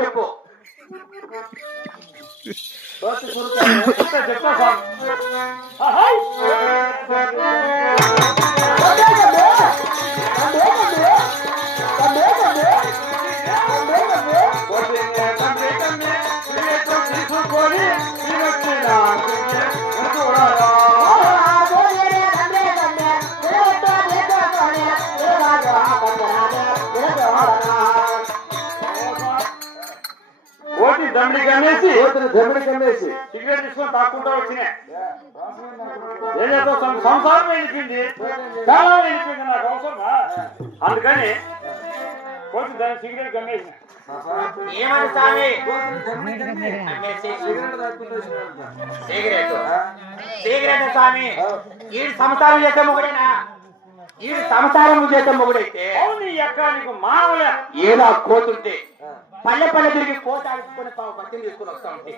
చెప్పు దమ్మిడి కమ్మేసి సిగరెట్ తీసుకొని తాక్కుంటా వచ్చినా ఏం చేస్తావు సంసారం వెళ్ళిపోయింది చాలా వెళ్ళిపోయింది నాకు అవసరమా అందుకని కొంచెం దాన్ని సిగరెట్ కమ్మేసిన ఏమని స్వామి సిగరెట్ స్వామి ఈ సంసారం చేసే మొగుడేనా ఈ సంసారం చేసే మొగుడైతే ఎక్క నీకు మానవులే ఏదో కోతుంటే పల్లె పల్లె తిరిగి కోత ఆడుకుని బతిని తీసుకుని వస్తా ఉంటే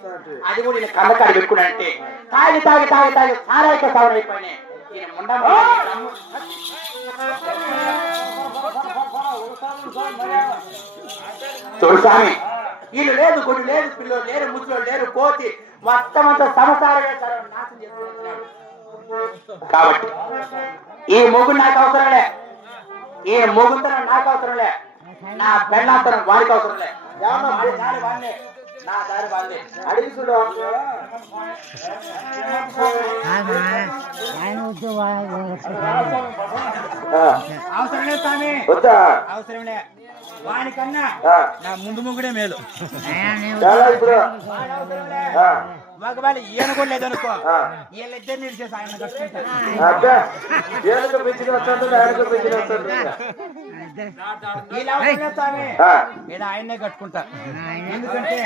అది కూడా ఈయన కళ్ళకాడు పెట్టుకుని అంటే తాగి తాగి తాగి తాగి సారాయిక సాగుడు అయిపోయినాయి ఈయన ముండా చూడు స్వామి వీళ్ళు లేదు గుడి లేదు పిల్లలు లేరు ముసలు లేరు కోతి మొత్తం అంతా సంసారం నాశనం చేసుకుంటున్నాడు కాబట్టి ఈ మొగుడు నాకు అవసరంలే ఈ మొగుతనం నాకు అవసరంలే నా పెళ్ళాంతరం వాడికి అవసరంలే దారి వాళ్ళే నా దారి వాళ్ళే అడిగి చూడు అవసరమే స్వామి అవసరమే వానికన్నా నా ముందు ముగ్గుడే మేలు మగవాళ్ళు ఈయన కూడా లేదనుకో వీళ్ళిద్దరిని ఇచ్చేసి ఆయన స్వామి మీద ఆయన్నే కట్టుకుంటా ఎందుకంటే